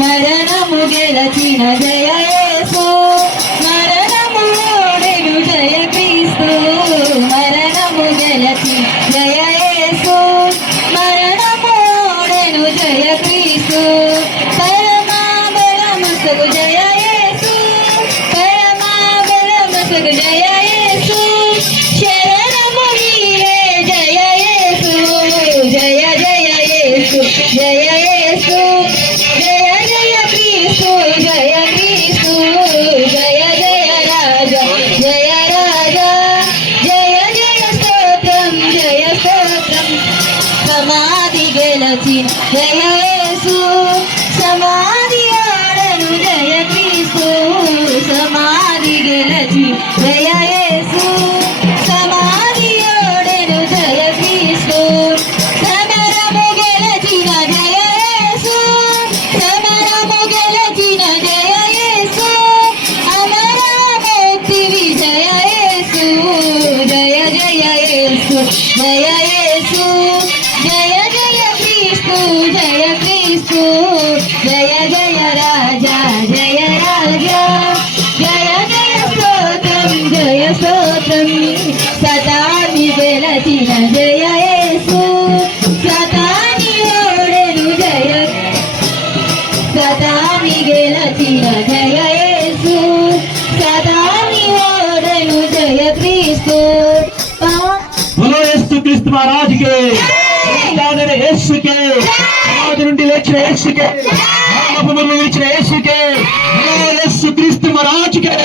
మరణము గెలచిన జయ యేసు, మరణము ఓడెను జయ క్రీస్తు. మరణము గెలచిన జయ యేసు, మరణము ఓడెను జయ క్రీస్తు. పరమా బలమసగు జయ యేసు, పరమా బలమసగు జయ యేసు. శరణము నీవే జయ యేసు, జయ జయ యేసు, జయ యేసు. జయ క్రీస్తు, జయ జయ రాజా, జయ రాజా, జయ జయ స్తోత్రం, జయ స్తోత్రం. సమాధి గెలచిన జయ యేసు, సమాధి ఆడను జయ క్రీస్తు. సమాధి గెలచి జయ యేసు, సమాధి ఆడను జయ క్రీస్తు. సమరము గెలచిన జయ యేసు, సమరము గెలచిన జయ యేసు. అమరముక్తి విజయ యేసు, జయ జయ యేసు, జయ యేసు. జయ జయ క్రీస్తు, జయ క్రీస్తు, జయ జయ రాజా, జయ రాజా, జయ జయ స్తోత్రం, జయ స్తోత్రం. సతాని గెలచిన జయ యేసు, సతాని ఓడెను జయ, సతాని గెలచిన జయ యేసు, సతాని ఓడెను జయ క్రీస్తు. बोलो यीशु क्रिस्त महाराज के, यीशु के, समाधि నుండి లేచిన యేసు के, పాపముల నుండి లేచిన యేసు के, बोलो यीशु क्रिस्त महाराज के।